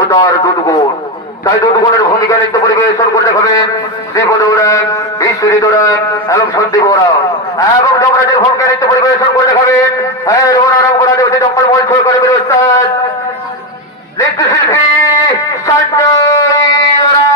উদার দুদগুণ তাই দুদগুণের ভূমিকা নৃত্য পরিবেশন করে দেখাবেন শ্রীপদ ওরাং, ঈশ্বরী ওরাং এবং সন্দীপ ওরাং এবং যমরাজের ভূমিকা নৃত্য পরিবেশন করে দেখাবেন রোনারাম করা দেবতী দম্পল মঞ্চ করে বেরোস্তাদ নৃত্যশিল্পী সঞ্জয় ওরাং।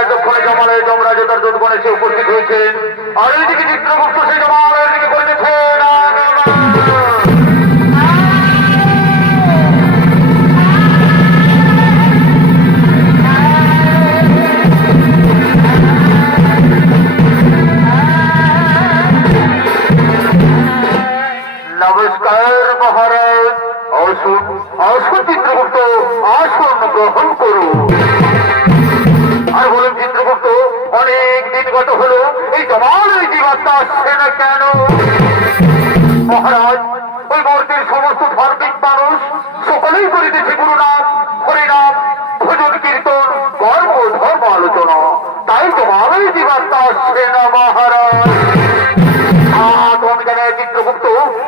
এতক্ষণে জমালে যমরাজ তার দুধগণ এসে উপস্থিত হয়েছেন। আর এইদিকে চিত্রগুপ্ত সেই জমালের দিকে করিতেছে নমস্কার মহারাজ। আসুন আসুন চিত্রগুপ্ত, আসুন গ্রহণ করুন। আর বলুন চিত্রগুপ্ত, অনেক দিন গত হলো, এই জমাল ওই জীবাত্মা আসছে না কেন? মহারাজ, ওই মূর্তির সমস্ত ধার্মিক মানুষ সকলেই করিতেছে গুরুনাম, হরিনাম, ভজন কীর্তন, কর্ম ধর্ম আলোচনা, তাই জমাল ওই জীবাত্মা আসছে না মহারাজ। চিত্রগুপ্ত,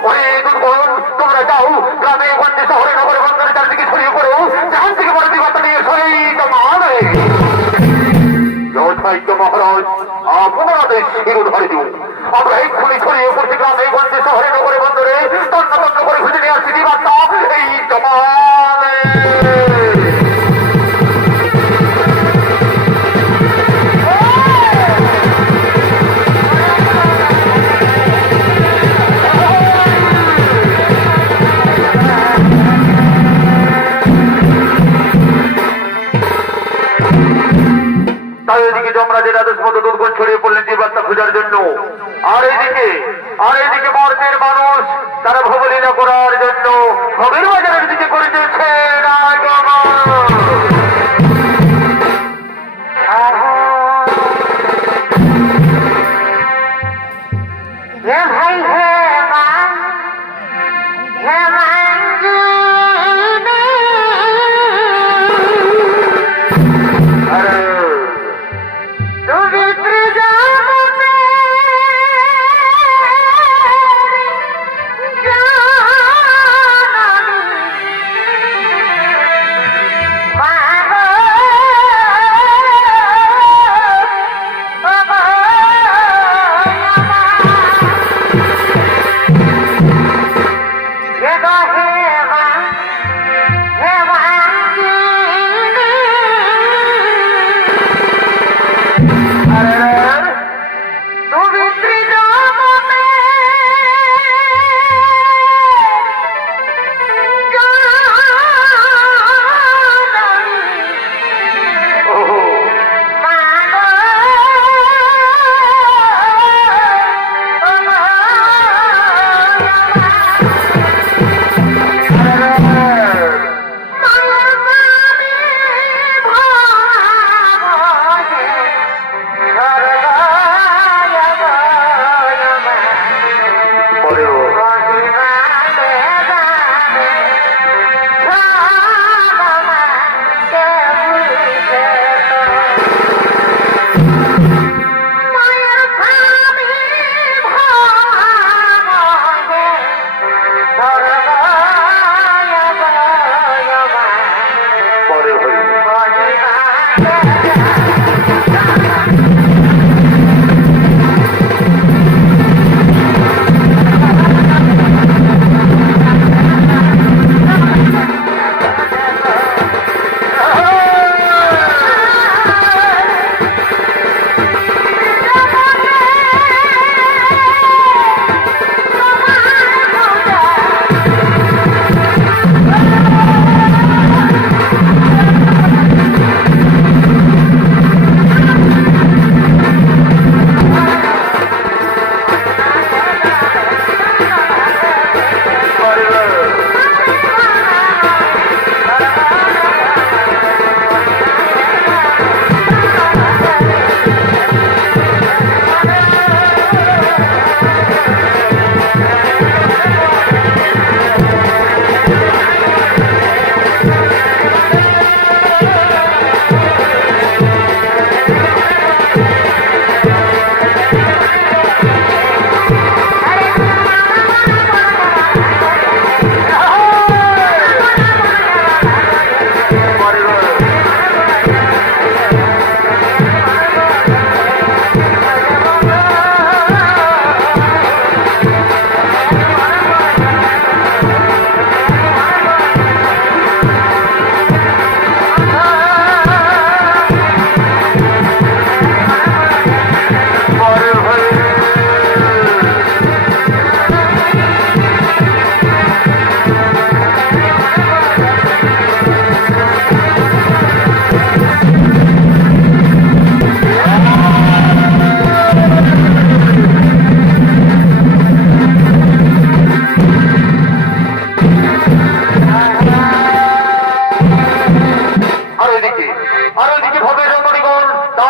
অনেক উদ্গণ, তোমরা যাও গ্রামে গঞ্জে শহরে নগরে বন্দরে চারদিকে ছড়িয়ে পড়ো, যেখান থেকে বড় জীবাত্মা নিয়ে সই জমাল যথাইত মহারাজ আপনাদের শিরোধারে দিব। আমরা এক্ষুনি ছড়িয়ে পড়ছি গ্রামে গঞ্জে শহরে নগরে বন্দরে, তন্ন তন্ন করে খুঁজে নিয়ে আসছি জীবাত্মা এই জমাল। এদিকে যমরাজের আদেশ মতো দুর্গণ ছড়িয়ে পড়লেন জীবাত্মা খোঁজার জন্য। আর এইদিকে মর্তের মানুষ তারা ভবলীলা করার জন্য ভবের বাজারের দিকে করিতেছে ভাই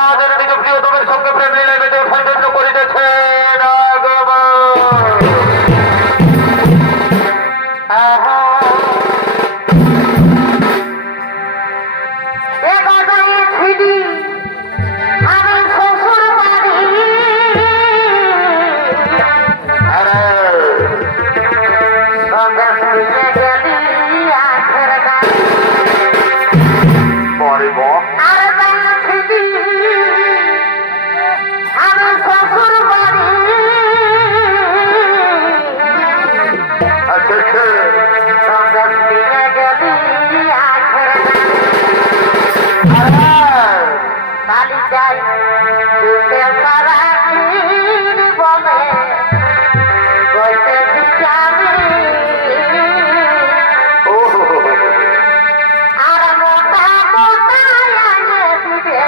আমাদের নিজ প্রিয়তমের সঙ্গে প্রেম লীলায় মেতে ওঠার জন্য করিতেছেন আগমন। আমি শ্বশুর বাড়ি আরে গেলি আখের গান পরে বহ আর বাঁধলি আমি শ্বশুর বাড়ি আচ্ছা আচ্ছা গেলি আখের গান আরে বালি যাই দুধে সারাদিন বলে কইতে বিচারি ও হো হো হো। আর মোটা মোটা লাগে দিবে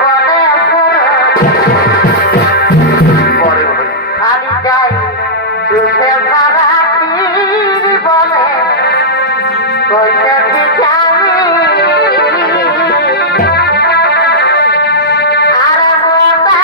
বলে পরে ভাই বালি যাই দুধে সারাদিন বলে কইতে বিচারি আর মোটা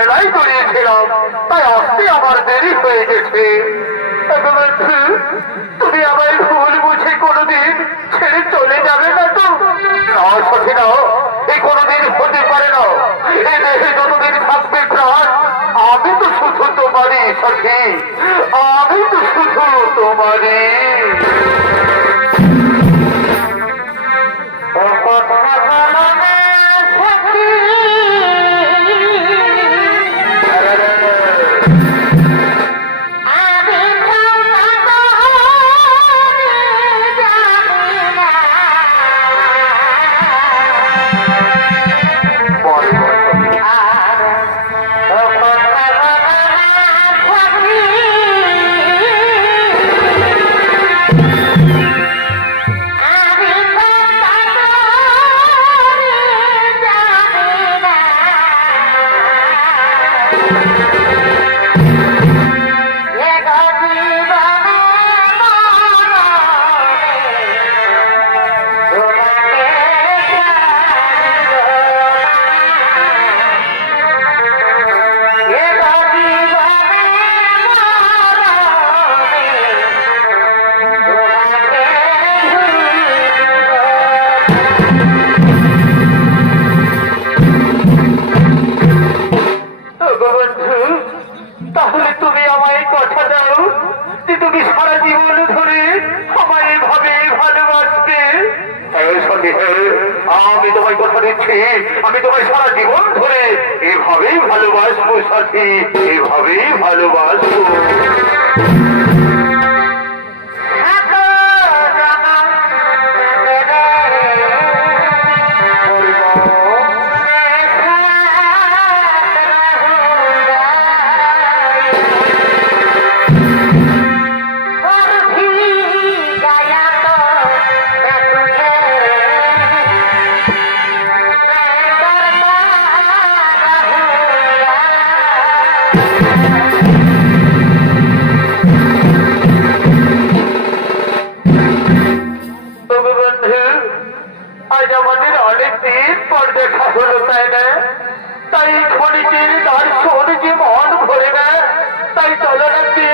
ঝামেলায় জড়িয়েছিলাম, তাই আসতে আমার দেরি হয়ে গেছে। বন্ধু, তুমি আমায় ভুল বুঝে কোনোদিন ছেড়ে চলে যাবে না তো? না সখী না, এই কোনোদিন হতে পারে না। এই দেহে যতদিন থাকবে প্রাণ, আমি তো শুধু তোমারই সখী, আমি তো শুধু তোমারই। কথা বলো না সখী, আমি তাহলে তুমি আমায় কথা দাও যে তুমি সারা জীবন ধরে আমায় এভাবে ভালোবাসবে। আমি তোমায় কথা দিচ্ছি, আমি তোমায় সারা জীবন ধরে এভাবেই ভালোবাসবো সাথী, এভাবেই ভালোবাসবো। আজ আমাদের অনেকদিন পর দেখা হলো, তাই না? তাই ক্ষণিকের তার শোন যে মন ভরে না, তাই চলো নাকি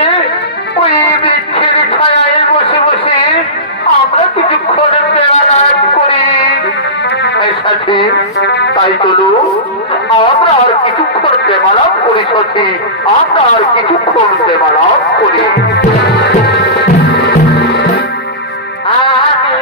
ওই বৃক্ষের ছায়ায় বসে বসে আমরা কিছুক্ষণ প্রেরণালাভ করি। সাথী, তাই চলো আমরা আর কিছুক্ষণ প্রেমালাপ করি সাথী, আমরা আর কিছুক্ষণ প্রেমালাপ করি। আমি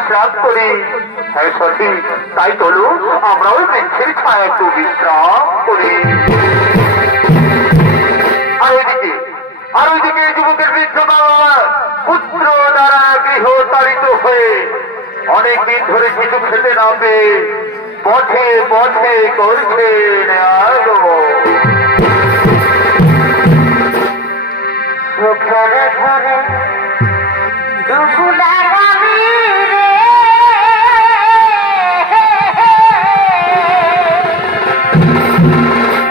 বিশ্রাম করি। হ্যাঁ সঠিক, তাই চলো আমরা ওই বৃক্ষের ছায়া একটু বিশ্রাম করি। আর ওইদিকে যুবকের বৃদ্ধ বাবা পুত্র দ্বারা গৃহ তাড়িত হয়ে অনেকদিন ধরে কিছু খেতে না পেয়ে পথে পথে করছে আগমন। ঘরে ঘরে দুপুরা গাবি রে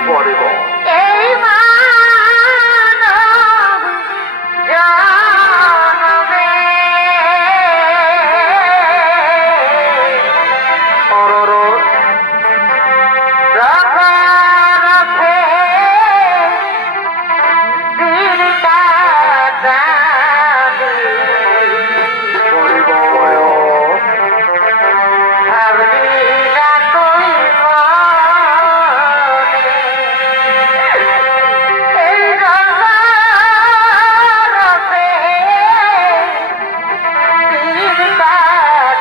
পরে বল। এই মানব জনমে রকরফে দিলটা দাবি পরে বল। ভাবলি না তুই মনে এই রকরফে দিলটা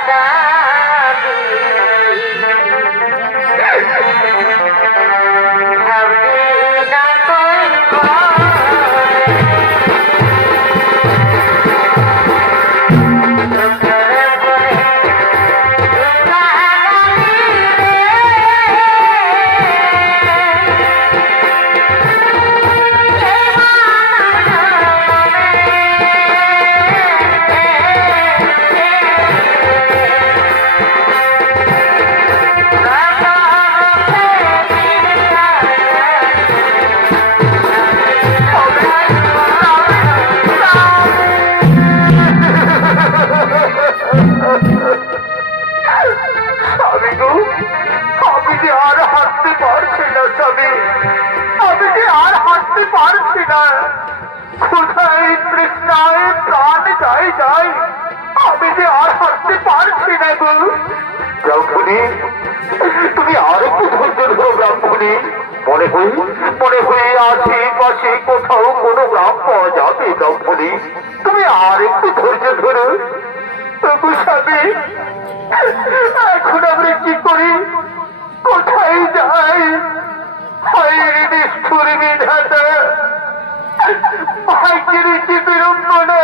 দাবি ভাবলি না তুই স্বামী গো, আমি যে আর হাঁটতে পারছি না স্বামী, আমি যে আর হাঁটতে পারছি না। ক্ষুধায় তৃষ্ণায় প্রাণ যায়, আমি যে আর হাঁটতে পারছি না গো। ব্রাহ্মণী, তুমি আর একটু ধৈর্য ধরো ব্রাহ্মণী। মনে হয়ে আশেপাশে কোথাও কোনো গ্রাম পাওয়া যাবে ব্রাহ্মণী, তুমি আর একটু ধৈর্য ধরো। তবু স্বামী, এখন আমরা কি করি, কোথায় যাই? হায়রে নিষ্ঠুর বিধাতা, ভাগ্যের কি বিড়ম্বনা,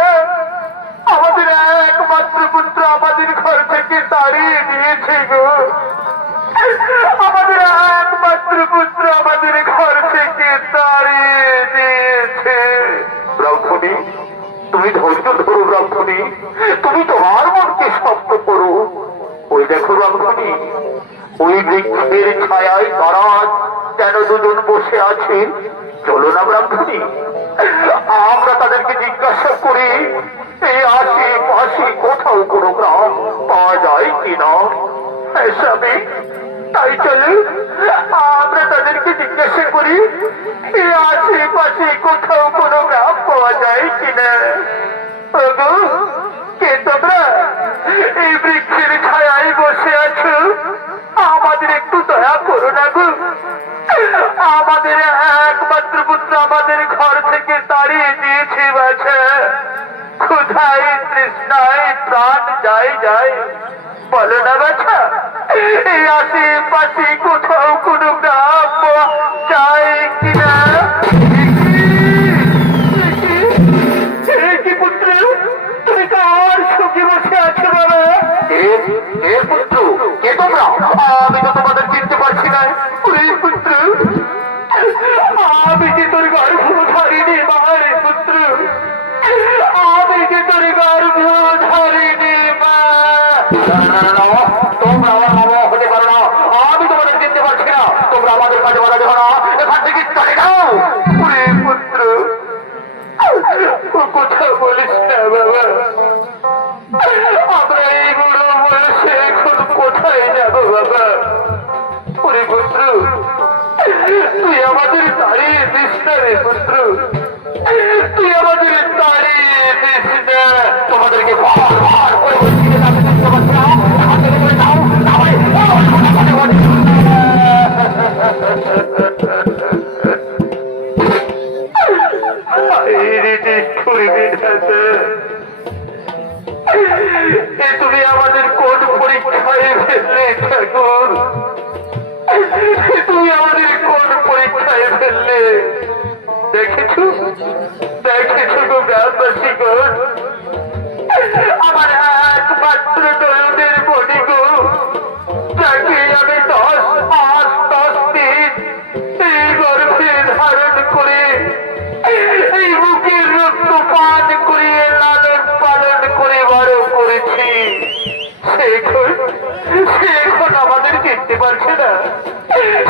আমাদের একমাত্র পুত্র আমাদের ঘর থেকে তাড়িয়ে দিয়েছে গো। আমাদের একমাত্র পুত্র আমাদের ঘর থেকে তাড়িয়ে দিয়েছে। ব্রাহ্মণী, তুমি ধৈর্য ধরো ব্রাহ্মণী, তুমি তোমার মনকে শক্ত করো। ওই দেখো ব্রাহ্মণী, ওই বৃক্ষের ছায়ায় তারা যেন দুজন বসে আছে। চলো না ব্রাহ্মণী, আমরা তাদেরকে জিজ্ঞাসা করি এই আশেপাশে কোথাও কোনো গ্রাম পাওয়া যায় কিনা। স্বামী, তাই চলো আমরা তাদেরকে জিজ্ঞাসা করি এই আশেপাশে কোথাও কোনো গ্রাম পাওয়া যায় কিনা। ওগো, কে তোমরা এই বৃক্ষের ছায়ায় বসে আছো? আমাদের একটু দয়া করো না গো। আমাদের একমাত্র পুত্র আমাদের ঘর থেকে তাড়িয়ে দিয়েছে বাছা। ক্ষুধায় তৃষ্ণায় প্রাণ যায়, বলো না বাছা, এই আশেপাশে কোথাও কোনো গ্রাম পাওয়া যায় কিনা। কি পুত্র, তুমি কার সঙ্গে বসে আছো বাবা? এর পুত্র, কে তোমরা? আমি তো তোমাদের চিনতে পারছি না। পুত্র, আমি যে তোর গর্ভধারিণী মা রে পুত্র, আমি যে তোর গর্ভধারিণী মা। তোমরা আমার বাবা হতে পারো না, আমি তোমাদের চিনতে পারছি না। তোমরা আমাদের কাছে বলা দেবো না, এখান থেকে চলে যাও। পুত্র, কথা বলিস না বাবা, আমরা এই বুড়ো বয়সে এখন কোথায় যাবো বাবা? ওরে পুত্র, তুই আমাদের তাড়িয়ে দিস না রে পুত্র, তুই আমাদের তাড়িয়ে দিস না। তোমাদেরকে বারবার করে বলছি যে তাকে দেখতে পাচ্ছি না, এখান থেকে চলে যাও, না হয় এ তুমি আমাদের কোন পরীক্ষায় ফেললে ঠাকুর? এ তুমি আমাদের কোন পরীক্ষায় ফেললে? দেখেছো দেখেছো গো গ্রামবাসী গো, আমার একমাত্র দয়াদের বডি গো, যাকে আমি 10 মাস 10 দিন এই গর্ভে ধারণ করে এই বুকের রক্ত পান করিয়ে লালন পালন করে বড় করেছি, সে এখন আমাদের চিনতে পারছে না,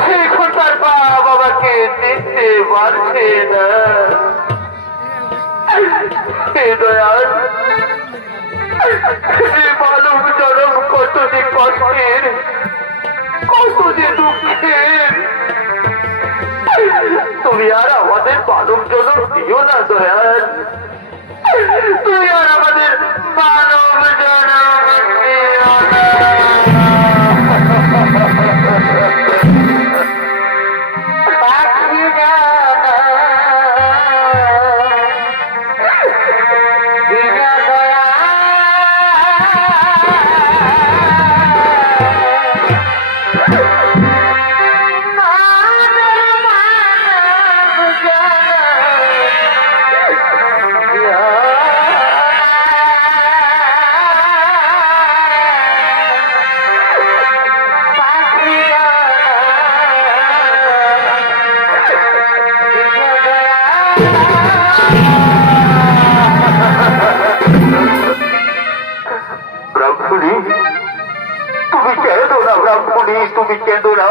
সে এখন তার বাবাকে চিনতে পারছে না। হে দয়াল, মানব জনম কত যে কষ্টের, কত যে দুঃখের, তুমি আর আমাদের মানব জনম দিও না দয়াল, তুমি আর আমাদের মানব জনম দিও না। পাখি জানা বিনা দয়া ব্রাহ্মণী, তুমি কেঁদো না ব্রাহ্মণী, তুমি কেঁদো না,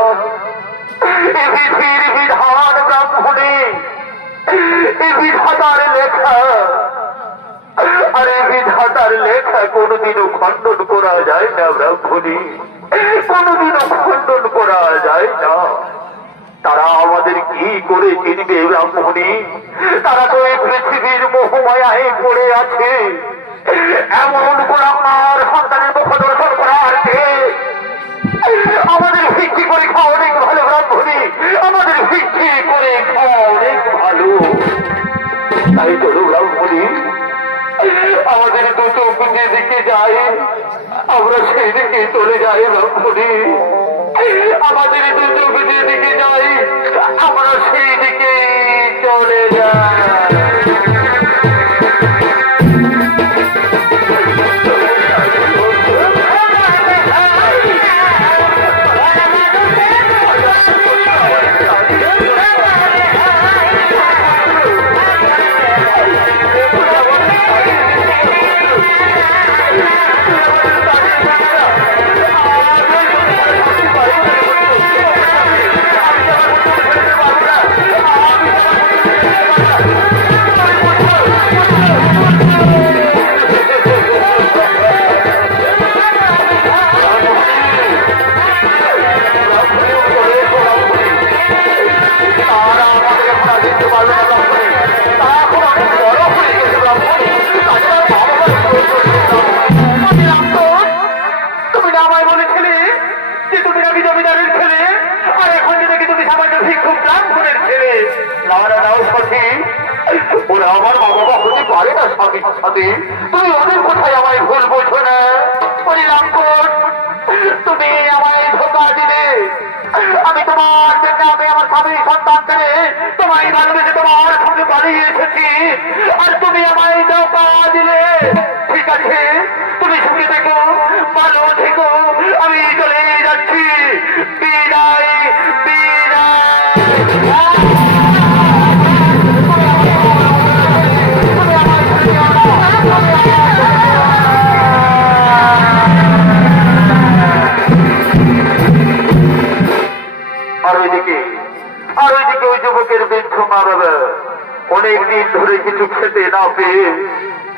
এ বিধির বিধান ব্রাহ্মণী, এ বিধাতার লেখা, আর এই বিধাতার লেখা কোনদিনও খণ্ডন করা যায় না ব্রাহ্মণী, কোনদিনও খণ্ডন করা যায় না। তারা আমাদের কি করে চিনবে ব্রাহ্মণী? তারা তো এই পৃথিবীর মোহমায়ায় পড়ে আছে, এমন গোলামার সন্তানের মুখ দর্শন করার চেয়ে আমাদের ভিক্ষি করে খাওয়া অনেক ভালো ব্রাহ্মণী, আমাদের ভিক্ষি করে খাওয়া অনেক ভালো। তাই চলো ব্রাহ্মণী, আমাদের দু চোখ যেদিকে যাই আমরা সেই দিকে চলে যাই ব্রাহ্মণী, আমাদের দু চোখ যেদিকে যাই আমরা সেই দিকে চলে যাই। ওরা আমার মা বাবা হতে পারে না স্বামীর সাথে, তুমি ওদের কোথায় আমায় ভুল বোঝো না? পরিরামপুর, তুমি আমায় ধোকা দিলে, আমি তোমার জন্য আমি আমার স্বামী সন্তান ছেড়ে তোমায় ভালোবেসে তোমার সঙ্গে পালিয়ে এসেছি, আর তুমি আমায় ধোকা দিলে। ঠিক আছে, তুমি সুখে থেকো, ভালো থেকো, আমি চলে যাচ্ছি, বিদায় বিদায়। আর ওইদিকে ওই যুবকের বৃদ্ধ মা বাবা অনেকদিন ধরে কিছু খেতে না পেয়ে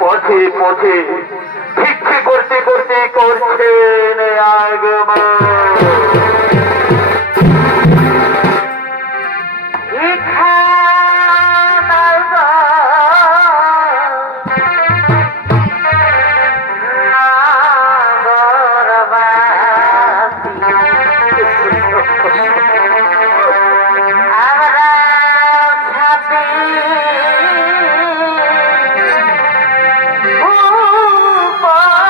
পথে পথে ভিক্ষে করতে করতে করছেন আগমন। Oh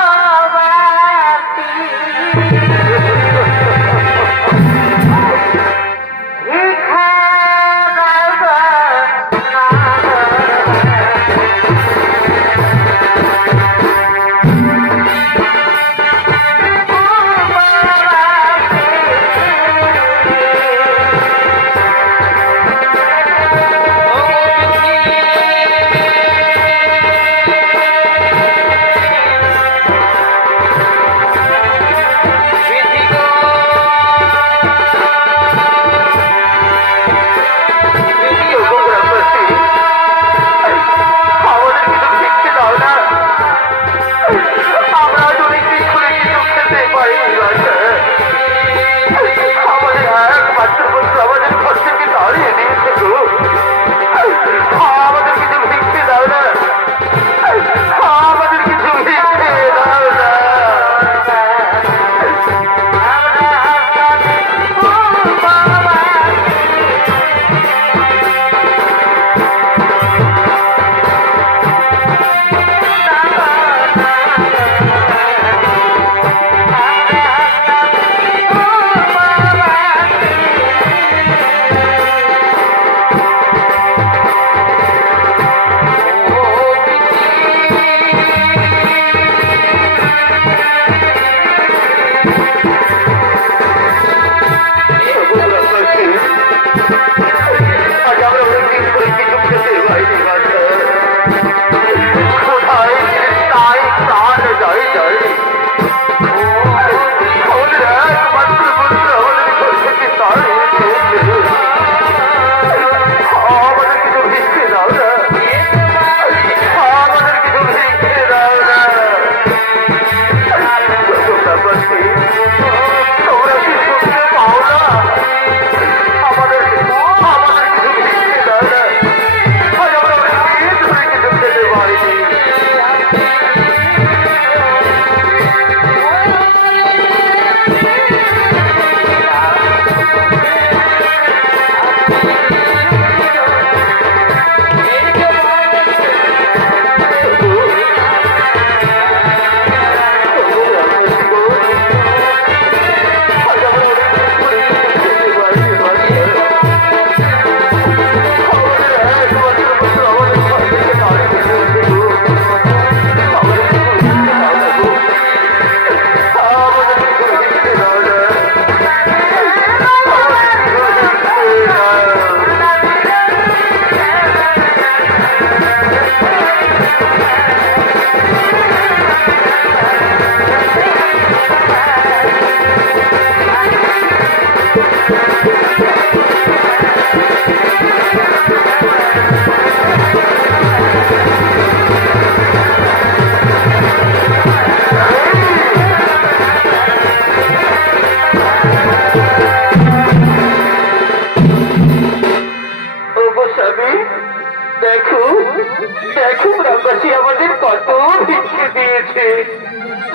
দিয়েছে।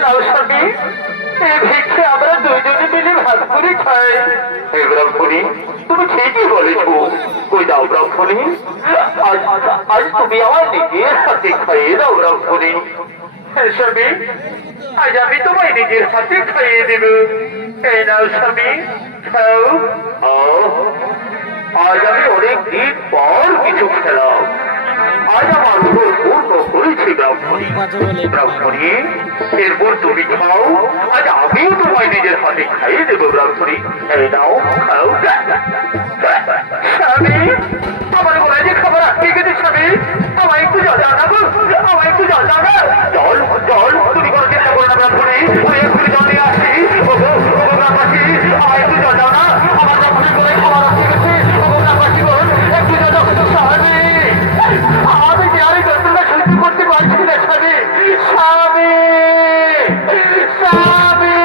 লাউ স্বামী, এই ভিক্ষে আমরা দুজনে মিলে ভাগ করে খাই। হে ব্রাহ্মণী, তুমি ঠিকই বলেছ। কই দাও ব্রাহ্মণী, আজ তুমি আমার নিজের হাতে খাইয়ে দাও ব্রাহ্মণী। হ্যাঁ স্বামী, আজ আমি তোমায় নিজের হাতে খাইয়ে দেব। এই নাও স্বামী, খাও। আজ আমি অনেক দিন পর কিছু খেলাম। আজ আমার উপর পূর্ণ করেছি ব্রাহ্মণী। ব্রাহ্মণী, এরপর তুমি খাও। আজ আমিও তোমায় নিজের হাতে খাইয়ে দেবো ব্রাহ্মণী। এই নাও, খাও। স্বামী, আমার গলায় যে খাবার আটকে গেছে স্বামী, আমায় একটু জল দাও না গো, আমায় একটু জল দাও না। জল জল, তুমি কোনো চিন্তা করো না ব্রাহ্মণী, আমি এক্ষুনি জল নিয়ে আসছি। ওগো ওগো গ্রামবাসী, আমায় একটু জল দাও না, আমার ব্রাহ্মণীর গলায় খাবার আটকে গেছে। ওগো গ্রামবাসী গণ, একটু জল দাও। স্বামী, আমি যে আর এই যন্ত্রণা সহ্য করতে পারছি না স্বামী। স্বামী, স্বামী,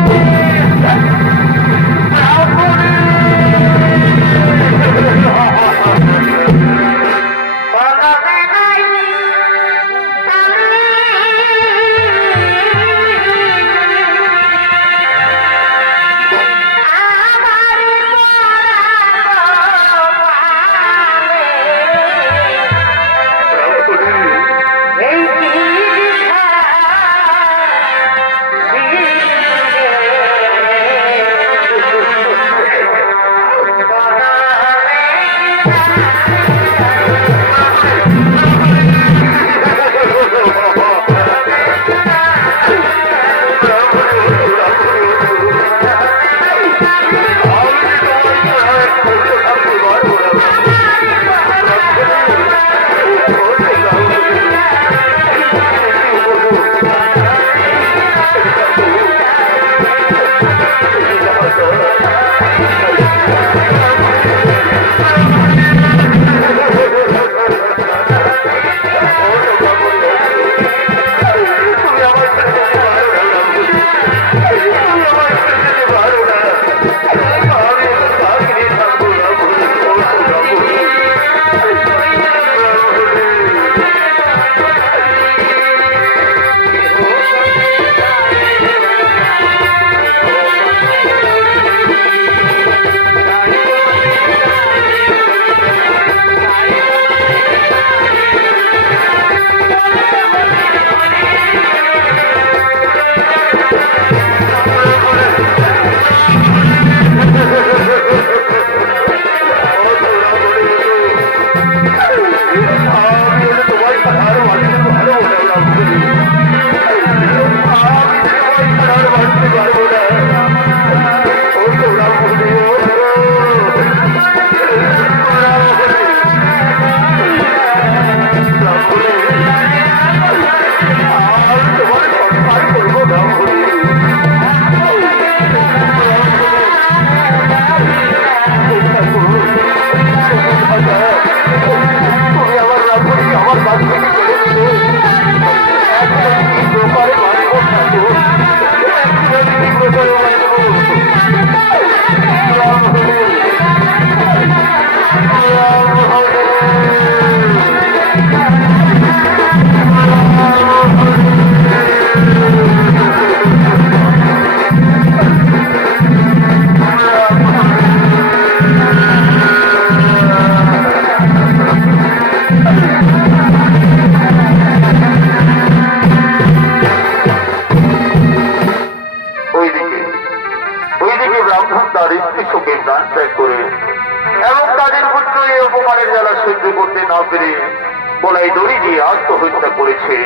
গলায় দড়ি দিয়ে আত্মহত্যা করেছে।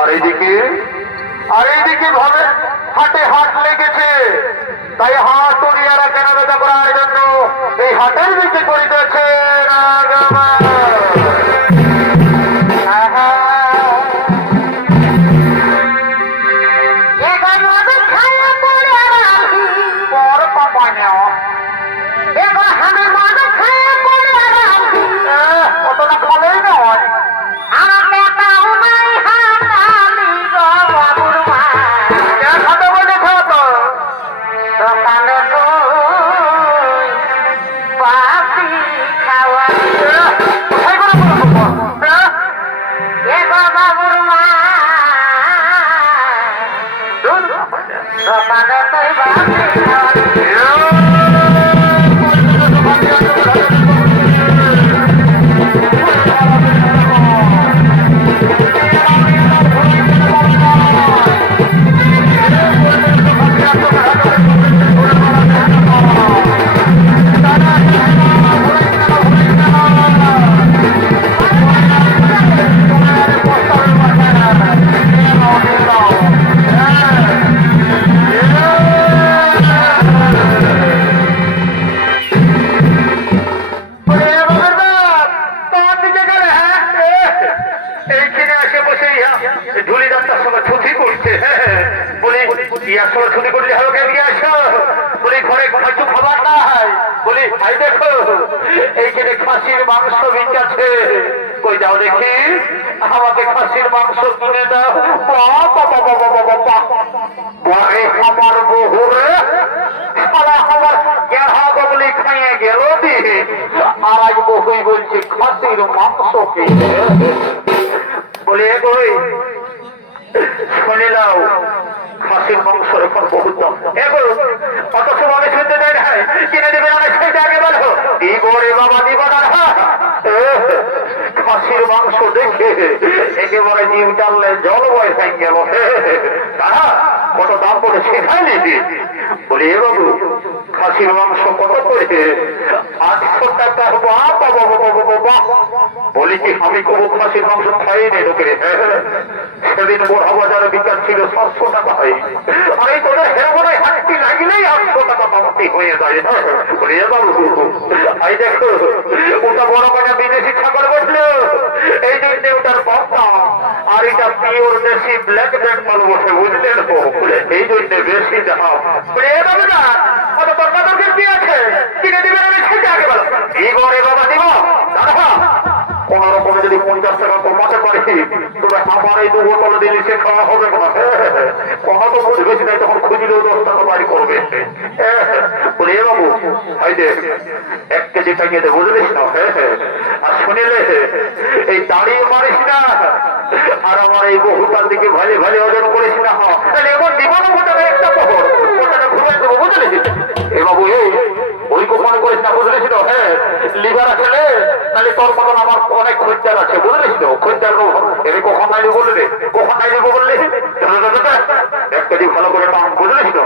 আর এইদিকে ভাবে হাটে হাট লেগেছে, তাই হাট তরিয়ারা কেনা বেচা করার জন্য এই হাটের দিকে করিতেছে কতটা ফলেই নয়। পাখি খাওয়া সমানে তুই বাঁচি এইখানে এসে বসে ঝুলি যাত্রার সময় ছুটি করছে বলে ইয়ার সময় ছুটি করলে হবে কেন আসো বলি ঘরে কিছু খাবার নাই বলি ভাই দেখো এইখানে খাসির মাংস বিকাছে কই যাও দেখি আমাকে খাসির মাংস কিনে দাও বলে আমার বহু রে আমার গেহা বলি খাইয়ে গেল দি আর আজ বহুই বলছে খাসির মাংস কিনে বলে কই শুনে নাও খাসির মাংস এখন বহুত দাম অত সময় শুনতে দেয় না কিনে দেবে না সেটা আগে বলো দিব রে বাবা দিব না খাসির মাংস দেখে একেবারে জিভ টানলে জল বয় খাই গেল তারা কত দাম পড়ে সেটাই নিবি বলি এ বাবু খাসির মাংস কত করে 800 টাকা বাবা বলি কি আমি কোনো খাসির মাংস খাইনি লোকে সেদিন বোরহা বাজারে বিকাশ ছিল 700 টাকা হয় আর এই তোদের হেরমনে হাঁটতি লাগলেই 800 টাকা পামতি হয়ে যায় বলি এ বাবু এই দেখো ওটা বড় কটা বিদেশি ছাগল বসলো এই জন্য ওটার পাতা আর এটা পিওর দেশি ব্ল্যাক মাল বসে বুঝলেন এই জন্য বেশি দাম বলি এ বাবু না কত তর্কাতর্কের কি আছে কিনে দিবেন আমি সেটা আগে বলো দিব রে বাবা দিব দাদা কোন রকমে যদি 50 টাকা কমাতে পারি তবে আমার এই 2 বোতল দিলে সে খাওয়া হবে না কোনো তো বুঝবেছি না তখন খুঁজলেও 10 টাকা বাড়ি করবে বলি এ বাবু এই যে 1 কেজি টাঙিয়ে দে বুঝলিস না আর শুনিলে এই দাঁড়িয়ে মারিস না আর আমার এই বহুটার দিকে ভালো ভালো ওজন করিস না তাহলে এবার দিব না ওটাকে একটা পহর ওটাকে ঘুরে দেবো বুঝলি এ বাবু এই ওই কোপান করিস না বুঝলিস তো লিভার আছে তাহলে তোর মতন আমার অনেক খোঁজার আছে বুঝলিস তো খোঁজার এর কখন নাইলে বললে কখন নাইলে বললে 1 কেজি ভালো করে দাম বুঝলিস তো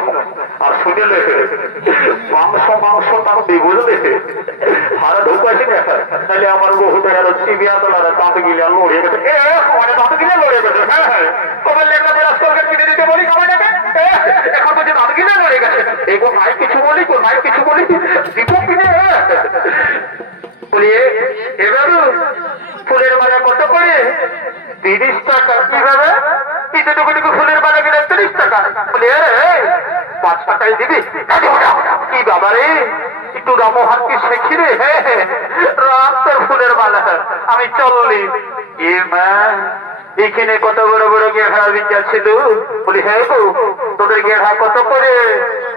আর শুনিলে মাংস দাম দিই বুঝলি হারা ঢুকাইছি না তাহলে আমার বহুটা গেল চিবিয়া তোলার দাঁত গিলে লড়ে গেছে দাঁত গিলে লড়ে গেছে কবে লেখা আজকালকে কিনে দিতে বলি সময়টাকে এখন বলছে দাঁত গিলে লড়ে গেছে এগো ভাই কিছু বলি তো ভাই কিছু বলি দিব কিনে বলি এবার ফুলের মালা কত করে 30 টাকা কিভাবে টুকু ফুলের মালা কিনে 30 টাকা বলি 5 টাকাই দিবি কি বাবা রে একটু রামহান কি শেখি রে রাতের ফুলের মালা আমি চললি এ মা এখানে কত বড় বড় গেঁড়া বিক্রি ছিল বলি হ্যাঁ গো তোদের গেঁড়া কত করে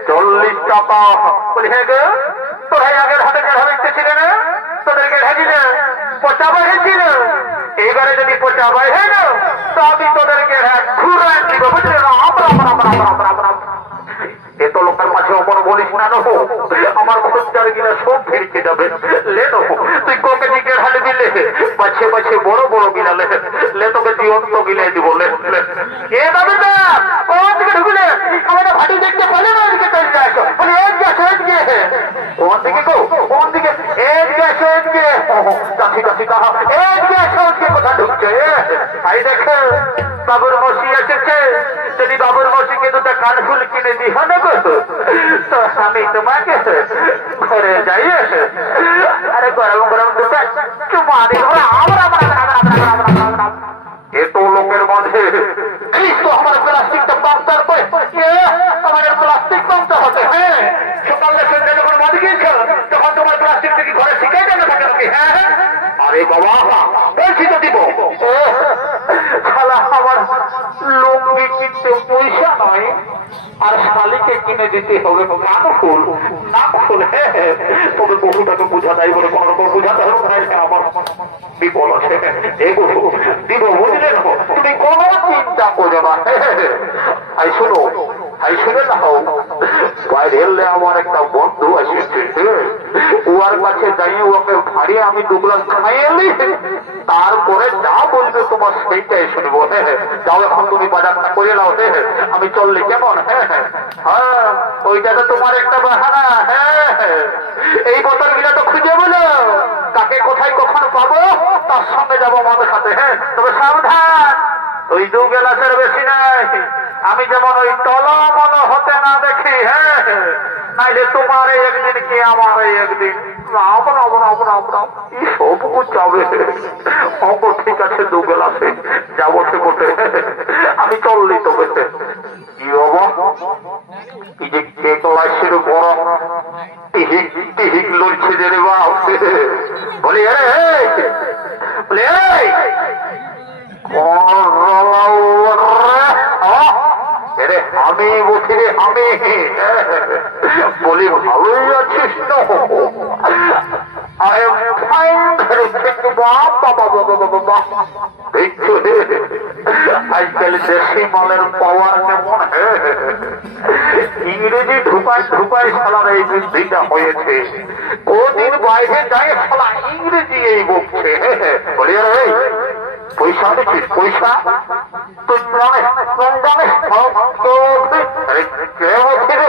40 টাকা বলি হ্যাঁ গো তোর আগের হাতে গেঁড়া বিকতে ছিল না তোদের গেঁড়া দিলে 50 হয়েছিল এবারে যদি 50 হয় না তো আমি তোদের গেঁড়া ঘুরে দিব বুঝলে না এত লোকের মাঝে অমন বলিস না নহো আমার খোঁজার গিলা সব ফিরকে যাবে লে নহো তুই কোকে দিকে ঢালে দিলে বাছে বাছে বড় বড় গিলা লে তোকে জীবন্ত গিলাই দিব লে এ দাবি না কোন দিকে ঢুকলে আমাদের ভাটি দেখতে পারে না ওদিকে চলে যায় বলি এক গ্যাস এক গে কোন দিকে গো কোন দিকে এক গ্যাস এক গে কাছি কাছি কাহা এক গ্যাস এক গে কোথা ঢুকছে আই দেখো বাবুর মসি এসেছে যদি বাবুর মসিকে দুটো কানফুল কিনে দিহ না গো তো আমি তোমাকে ঘরে যাই আরে গরম গরম দুটো চুমা দিব এত লোকের মধ্যে আমার প্লাস্টিকটা পাম্পটার আমাদের প্লাস্টিক পাম্পটা হতে সকালে সন্ধ্যা যখন মাঝে গিয়েছ তখন তোমার প্লাস্টিক থেকে ঘরে শিখাই যাবে থাকে নাকি আরে বাবা বলছি তো দিব খালা আমার লুঙ্গি কিনতে পয়সা নয়, আর শালিকে কিনে দিতে হবে নাকফুল। নাকফুল তবে বহুটাকে বোঝা যায় বলে কোনো রকম বোঝাতে হবে না, আমার বিপদ আছে। এগুলো দিব, বুঝলে না? তুমি কোনো চিন্তা করো না। আই শুনো, আই শুনে না হোক, বাইরে এলে আমার একটা বন্ধু আসছে, ওর কাছে যাইয়ে ওকে ভাড়িয়ে আমি 2 গ্লাস খাইয়ে এলি, তারপরে যা বলবে তোমার সেইটাই শুনবো। যাও এখন তুমি বাজারটা করে নাও, আমি চললি কেমন? হ্যাঁ, ওইটা তো তোমার একটা বাহানা। এই বোতল গুলা তো খুঁজে বলো, কাকে কোথায় কখন পাবো, তার সঙ্গে যাবো মদ খাতে। তবে সাবধান, ওই 2 গ্লাসের বেশি নাই। আমি যেমন ওই তলা মনে হতে না দেখি, নাইলে তোমার একদিন কি আমার একদিন। ঠিক আছে, 2 গ্লাসে যাবো সে বটে। আমি চললি তবে। কি বাবা, এই যে কেকলাসের বড় টিহিক টিহিক লড়ছে যে রে বাপ, বলি বলি আমি বলছি রে, আমি বলি ভালোই আছিস তো? আজকাল দেশি মালের পাওয়ার কেমন। ইংরেজি ঢুকায় ঢুকায় সালার এই বৃদ্ধিটা হয়েছে। কদিন বাইরে যায় সালা ইংরেজি এই বকছে। বলি রে, পয়সা দিচ্ছিস? পয়সা তুই জানিস? কে বলছি রে?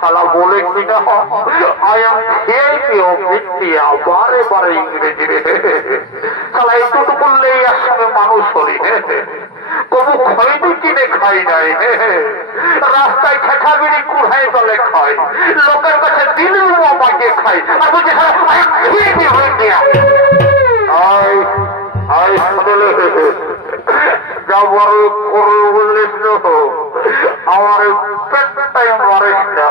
শালা বলে কিনা আই এম বারে বারে ইংরেজি রে। শালা এইটুকু বললেই একসঙ্গে মানুষ হলি। কবু খয়নি কিনে খাই নাই, রাস্তায় খেঠাবিড়ি কুড়াই তলে খাই, লোকের কাছে দিলেও মাগিয়ে খাই। আর বলছি যা বড় করে বললিস আমার পেটটাই মারিস না।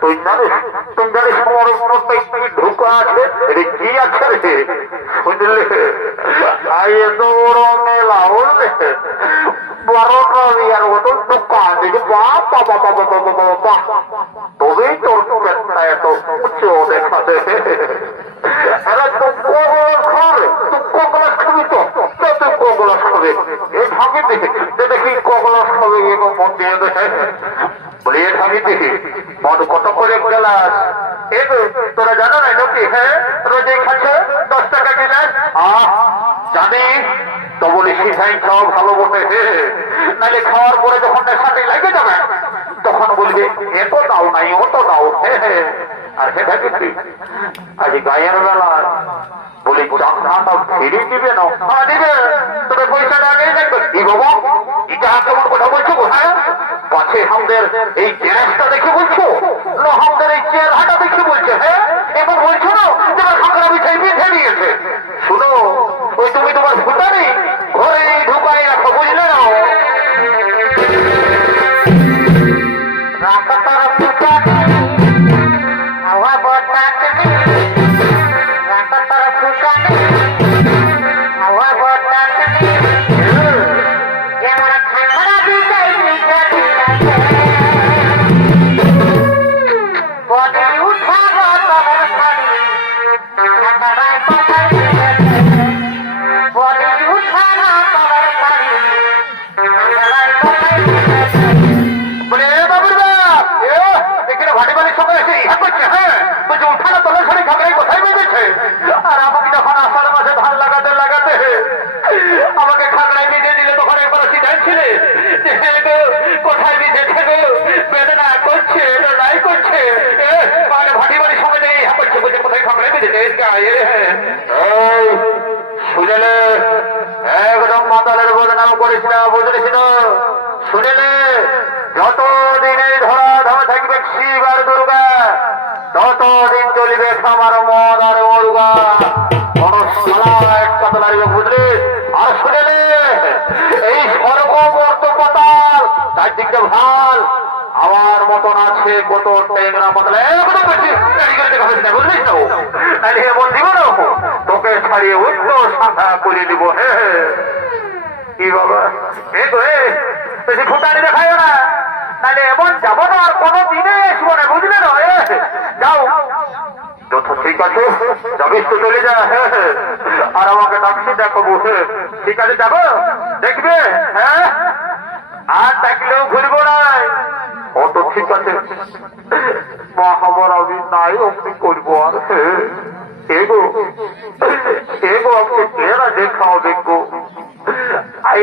তুই জানিস, তুই জানিস আমার মধ্যে কি ঢুকা আছে? কি আছে রে? বুঝলে, আইয়ে দৌড় মেলা উঠলে 12টা বিয়ার মতো দোকান দেখে বাবা বাবা বাবা বাবা বাবা, তবেই তোর পেটটা এত উঁচু দেখা দেবে। এরা তো কগলাস খাবে, তুই কগলাস খাবি তো? তুই কগলাস খাবে, এই ভাবি দেখে দেখি কগলাস খাবে মন দিয়ে দেখে। বলি এ ভাবি দেখি মন কত করে গেলাস? তোরা জানো না নাকি? রোজই খাচ্ছে 10 টাকা গেলাস। জানি তো, বলি সিধাই খাওয়া ভালো বটে। নাহলে খাওয়ার পরে যখন নেশাটি লাগে যাবে তখন বলবে এত দাও নাই, অত দাও। আর সেটা কি আজ গায়ের বেলা বলি চাকরাটা ফিরে দিবে না? দিবে, তবে পয়সাটা আগেই দেখবে। কি বাবা, এটা কেমন কথা বলছো? পাছে আমাদের এই গ্যাসটা দেখে বলছো না আমাদের এই চেহারাটা দেখে বলছে? এবার বলছো না যে খাকরা বিছাই বেঁধে দিয়েছে। শুনো, ওই তুমি তোমার ভুটানি ঘরে ঢুকাই রাখো, বুঝলে না? কোথায় বিধেছে গো, বেদনা করছে, লড়াই করছে, ভাটি বাড়ি সঙ্গে নেই করছে, বলছে কোথায় খাবড়ে বেঁধেছে। শুনেলে একদম মাতালের বদনাম করিস না, বুঝলিস না? শুনেলে যতদিন এই ধরাধামে থাকবে শিব আর দুর্গা, ততদিন চলিবে আমার মদ আর মুরগা। একটা তো লাগবে, বুঝলি? আর শুনেলে এই স্বর্গ মর্ত পাতাল চারদিকটা ভাল, আমার মতন আছে কত টেংরা বদলে কত বেশি গাড়ি গাড়ি হবে না বুঝলিস তো তাহলে এমন দিব না তোকে ছাড়িয়ে উচ্চ সাধা করে দিব হে কি বাবা এ তো বেশি ফুটানি দেখায় না তাহলে এমন যাবো না আর কোনো দিনে আসবো না বুঝলে না যাও ঠিক আছে যাবিস তো চলে যা আর আমাকে ডাকছি দেখাবো ঠিক আছে যাবো দেখবে হ্যাঁ আর ডাকলেও ভুলবো না ও তো ঠিক আছে মা খবর আমি নাই অমনি করবো আর এগো এগো আপনি চেহারা দেখাও দেখবো I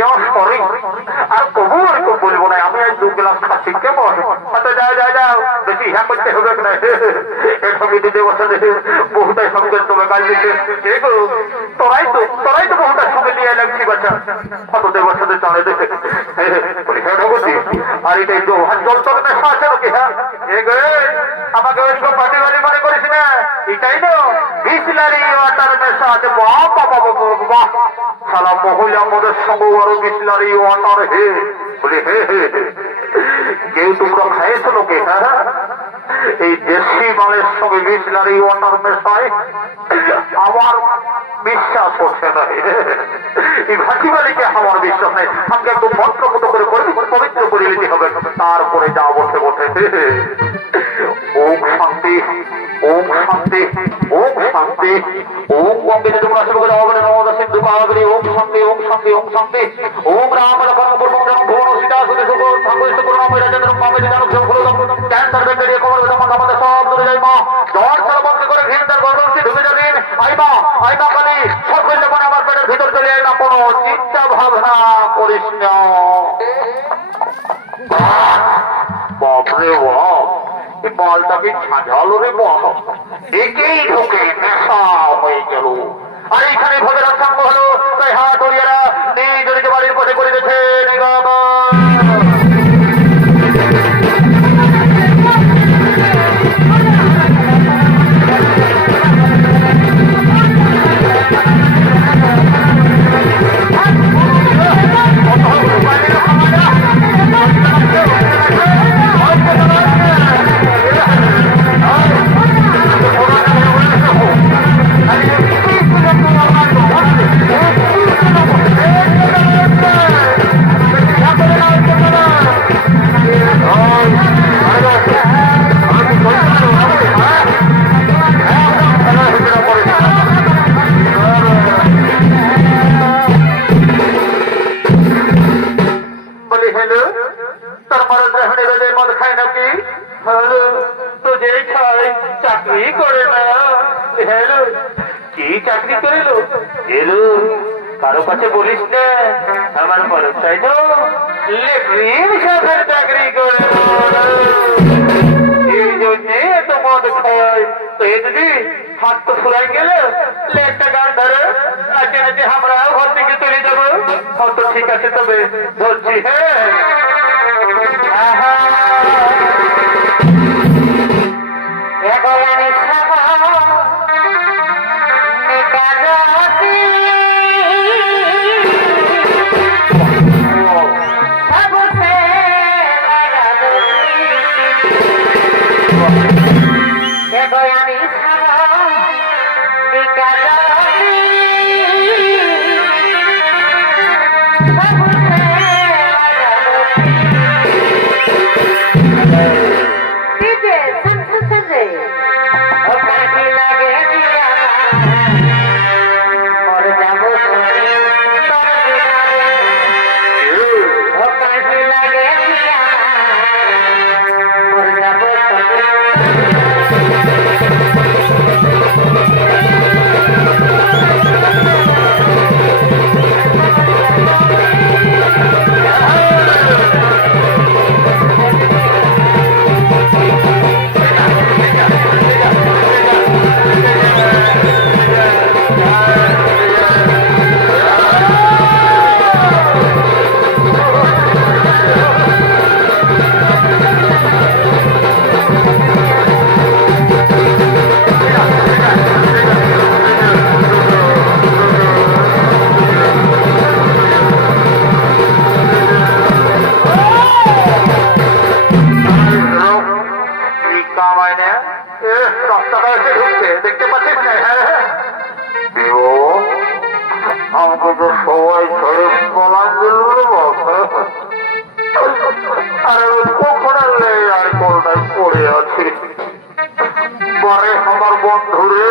am sorry আর কবু আর কেউ বলবো না আমি আজ 2 গ্লাস খাচ্ছি কেমন আচ্ছা যাও বেশি ইহা করতে হবে না এটা বিদিতে বসে বহুটাই সঙ্গে তোমার কাজ দিচ্ছে এগো তোরাই তো বহুটার সঙ্গে নিয়ে লাগছি বাচ্চা কতদের বছরে চলে দেখে পরীক্ষা ঢুকছি আর এটাই তো হাত জল তোর নেশা আছে নাকি হ্যাঁ এগো আমাকে ওইরকম পার্টি বাড়ি মনে করিস না এটাই তো বিসলারি ওয়াটার নেশা আছে বাহ সালা মহিলা আমাদের সঙ্গে আরো বিসলারি ওয়াটার হে বলে হে কেউ তোমরা খাইছো লোকে হ্যাঁ এই দেশি মালের সঙ্গে বিসলারি ওয়াটার মেশায় আমার বিশ্বাস হচ্ছে না এই ভাটি বালিকে আমার বিশ্বাস নেই আমাকে একদম মন্ত্রমতো করে পবিত্র করে নিতে হবে তারপরে যা বসে বসে ওম শান্তি ওম শান্তি ওম শান্তি ওম বম্বে তোমরা শুরু করে হবে নমঃ সিন্ধু কাগরি ওম শান্তি ওম শান্তি ওম শান্তি ওম রাম লক্ষ্মণ পূর্বক রাম ভুবন সীতা সুরে সুখ সংগঠিত করুন আমি রাজেন্দ্র পাবে জানো সব হলো ক্যান্সার ব্যাকটেরিয়া কমর বেদনা আমাদের সব দূরে যাই মা জ্বর ছাড়া বন্ধ করে ঘিন্দার গর্ভবতী ঢুকে যাবেন আইমা কালী সব করলে মনে আমার পেটের ভিতর চলে যায় না কোনো চিন্তা ভাবনা করিস না বাপরে বাপ এই মালটাকে ছাঁঝালো রে বাপ একেই ঢোকে নেশা হয়ে গেল আর এইখানে ভোগের আশঙ্ক হলো তাই হাট ওরিয়ারা নিজ বাড়ির পথে করে দিয়েছে চাকরি করিল এলো কারো কাছে বলিস না আমার পরশাই তো লেট্রিন সাথের চাকরি করে এই জন্যে এত মদ খায় তো এ যদি হাত তো ফুরাই গেলে একটা গান ধরে নাচে নাচে আমরা ঘর থেকে চলে যাবো তো ঠিক আছে তবে ধরছি হ্যাঁ সবাই ধরে পলা দিল আর কখন আর কলটায় পড়ে আছে পরে আমার বন্ধুরে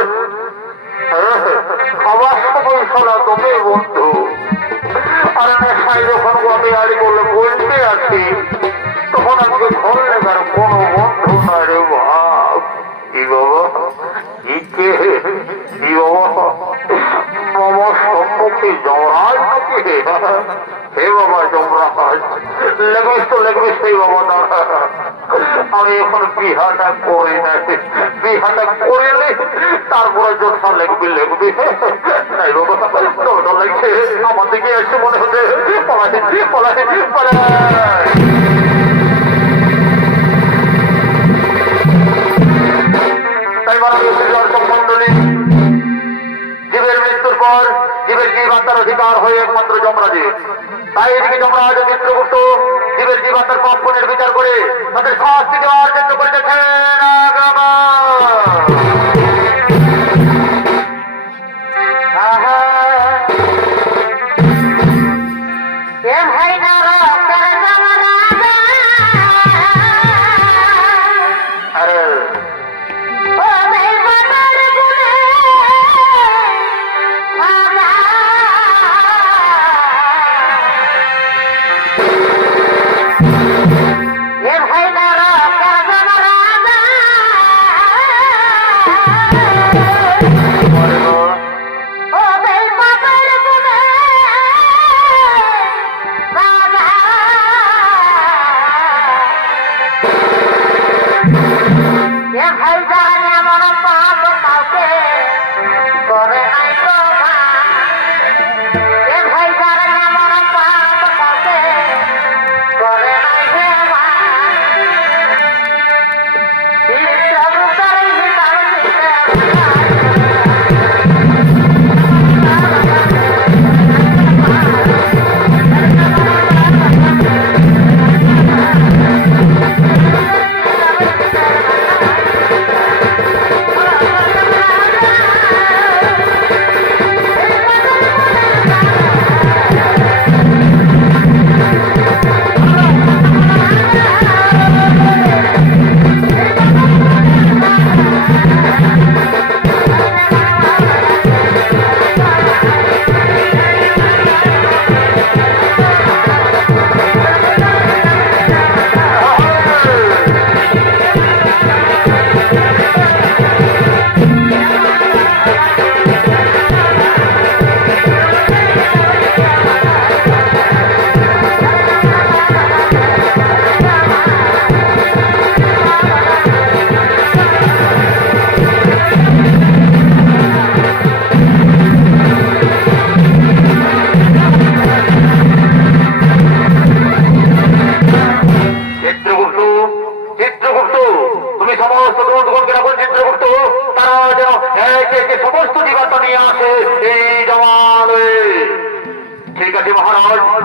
আমার সময় শোনা তুমি বন্ধু আর নেশায় যখন আমি আর বলে বলতে আছি তখন আজকে ঘর লেখার কোনো বন্ধু নাই রে ভাব কি বাবা কি বাবা আমার সম্মুখে জমরাজ নাকি হে বাবা জমরাজ লেগবিস তো লেগবিস সেই বাবা দাঁড়া আমি এখন বিহাটা করি না বিহাটা করিলে তারপরে যত লেগবি লেগবি তাই বাবা তোর লাগছে আমার দিকে এসে মনে হচ্ছে পলাই পলাই পলাই তাই দর্শক মন্ডলী জীবের মৃত্যুর পর জীবের জীবাত্মার অধিকার হয়ে একমাত্র যমরাজের তাই এদিকে যমরাজ চিত্রগুপ্ত জীবের জীবাত্মার পাপ পুণ্যের বিচার করে তাদের শাস্তি দেওয়ার জন্য করেছেন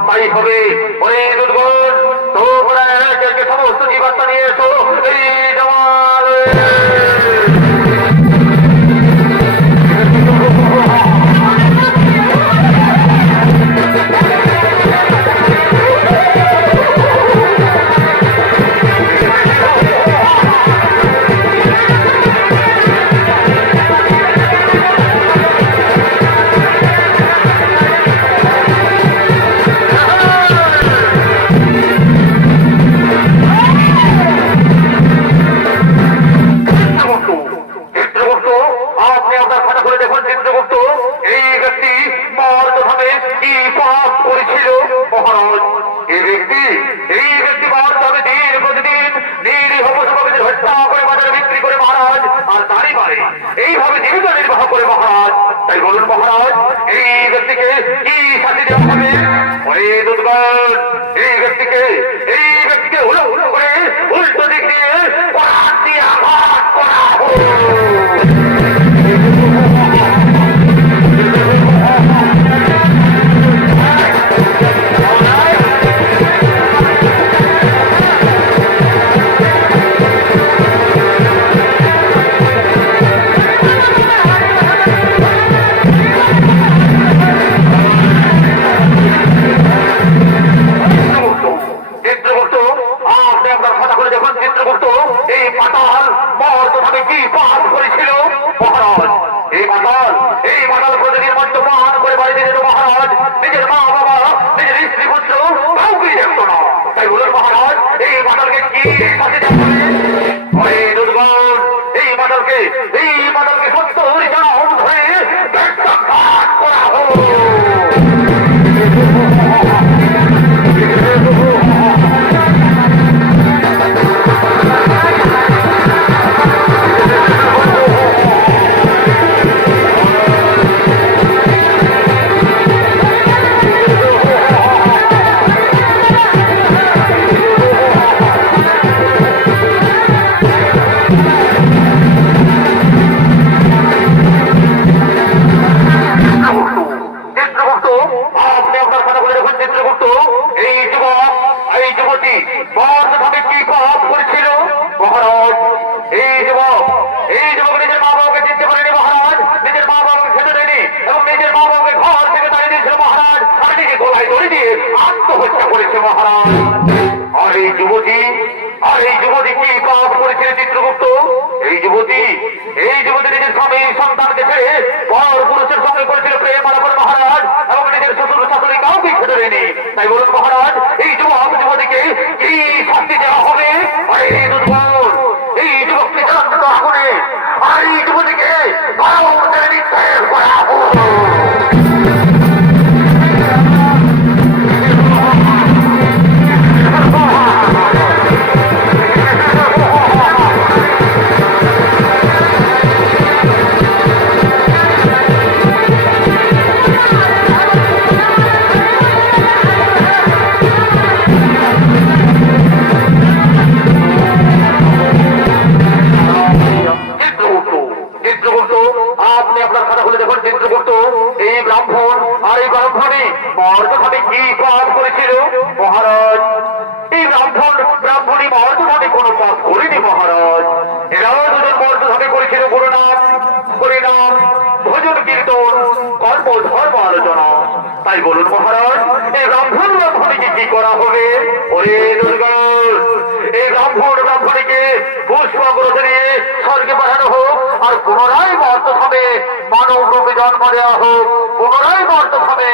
তাই হবে অনেক উদ্গণ তোমরা সমস্ত জীবাত্মা নিয়ে এসো এই জমাল এইভাবে জীবিকা নির্বাহ করে মহারাজ। তাই বলুন মহারাজ, এই ব্যক্তিকে কি শাস্তি দেওয়া হবে? এই ব্যক্তিকে উলো উলো করে উল্টো দিক দিয়ে করাত দিয়ে আঘাত করা হোক। এই মাতাল প্রতিদিন মধ্য পান করে বাড়িতে যেত মহারাজ, নিজের মা বাবা, নিজের স্ত্রী পুত্র কাউকেই দেখতো না। তাই বলুন মহারাজ, এই মাতালকে কি শাস্তি দেওয়া হবে? ওরে দুর্গণ, এই মাতালকে 70 জন ধরে বেত্রাঘাত করা হোক। চিত্রগুপ্ত, আপনি আপনার কথা বলে দেখুন চিত্রগুপ্ত, এই যুবক, এই যুবতী বর্তমানে কি পাপ করেছিল মহারাজ? এই যুবক নিজের মা বাবাকে চিনতে পারেনি মহারাজ, নিজের মা বাবাকে খেতে দেয়নি এবং নিজের মা বাবাকে ঘর থেকে তাড়িয়ে দিয়েছিল মহারাজ, আর নিজে গলায় দড়ি দিয়ে আত্মহত্যা করেছে মহারাজ। আর এই যুবতী কি পাপ করেছিল চিত্রগুপ্ত? এই যুবতী নিজের স্বামী সন্তানকে ছেড়ে পর পুরুষের সঙ্গে করেছিল প্রেম আলাপন মহারাজ, এবং নিজের শ্বশুর শাশুড়ি কাউকে খেতে দেয়নি। তাই বলুন মহারাজ, এই যুবতীকে কি শাস্তি দেওয়া হবে? আর এই দুর্বল, এই যুবককে জ্বলন্ত আগুনে, আর এই যুবতীকে গরম তেলে নিক্ষেপ করা হোক। চিত্রগুপ্ত, আপনি আপনার খাতা খুলে দেখুন চিত্রগুপ্ত, এই ব্রাহ্মণ আর এই ব্রাহ্মণী মর্যাদাতে কি পাপ করেছিল মহারাজ? এই ব্রাহ্মণী মর্যাদাতে কোনো পাপ করেনি মহারাজ। এরাও দুজন মর্যাদাতে করেছিল গুরুনাম, হরিনাম, ভজন কীর্তন, কর্ম ধর্ম আলোচনা। তাই বলুন মহারাজ, এই ব্রাহ্মণীকে কি করা হবে? ওরে দুর্গণ, এই ব্রাহ্মণীকে পুষ্পাগ্রত নিয়ে স্বর্গে পাঠানো হোক, আর পুনরায় মর্তভাবে মানব রূপে জন্ম দেওয়া হোক, পুনরায় মর্তভাবে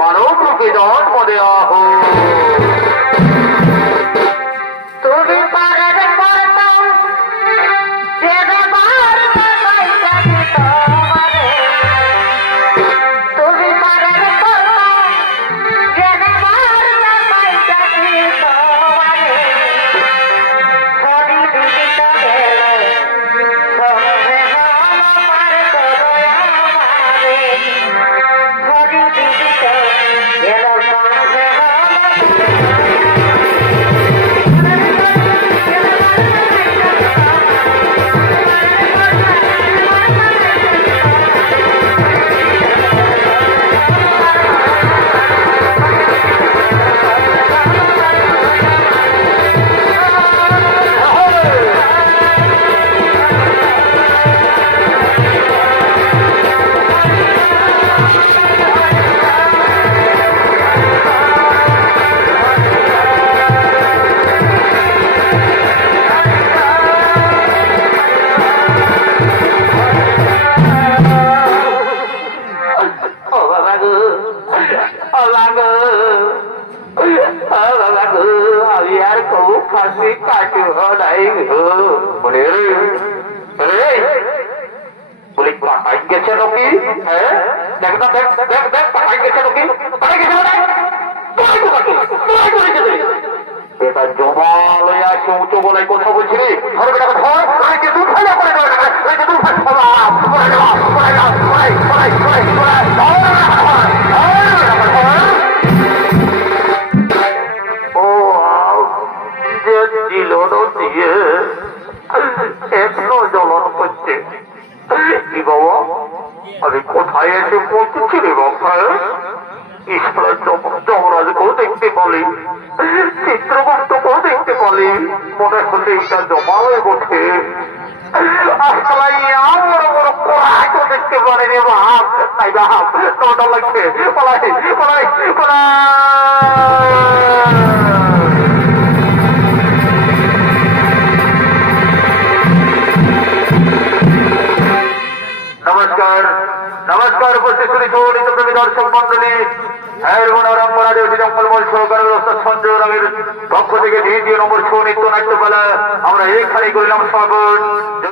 মানব রূপে জন্ম দেওয়া হোক। তুমি পারের করতাম যে ব্যবহার তোমারে, তুমি পারের করতাম যে ব্যবহার তোমারে, সরি দিদিত গেলে সঙ্গে আমার করো আমারে, সরি দিদিত গেলে সঙ্গে আমি আর কবু ফাঁসি কাটিব নাই বলে বলে পাঠাই গেছে নাকি? হ্যাঁ দেখ না, দেখ দেখ দেখ পাঠাই গেছে নাকি? পাঠাই গেছে বেটা জমা লইয়া সে উঁচু বলাই কথা বলছিলি, ধর বেটাকে ধর, যে দুধ ফেলা করে দিয়ে এখনো জ্বলন করছে। কি বাবা, আমি কোথায় এসে পৌঁছেছি রে বাবা? ঈশ্বরের যমরাজকেও দেখতে পালি, চিত্রগুপ্তকেও দেখতে পালি, মনে হলে এটা জমা হয়ে বসে। বড় বড় কোরআন দেখতে পারে রে বাপ। তাই বাপ তোমার লাগছে, পলাই পলাই পলাই। নমস্কার সুরিত নিত্যপ্রেমী দর্শক মন্ডলী জঙ্গলমল সহকারী সঞ্জয় রামের পক্ষ থেকে দ্বিতীয় নম্বর ছৌ নৃত্য নাট্যপালা আমরা এখানেই করিলাম সমাপন।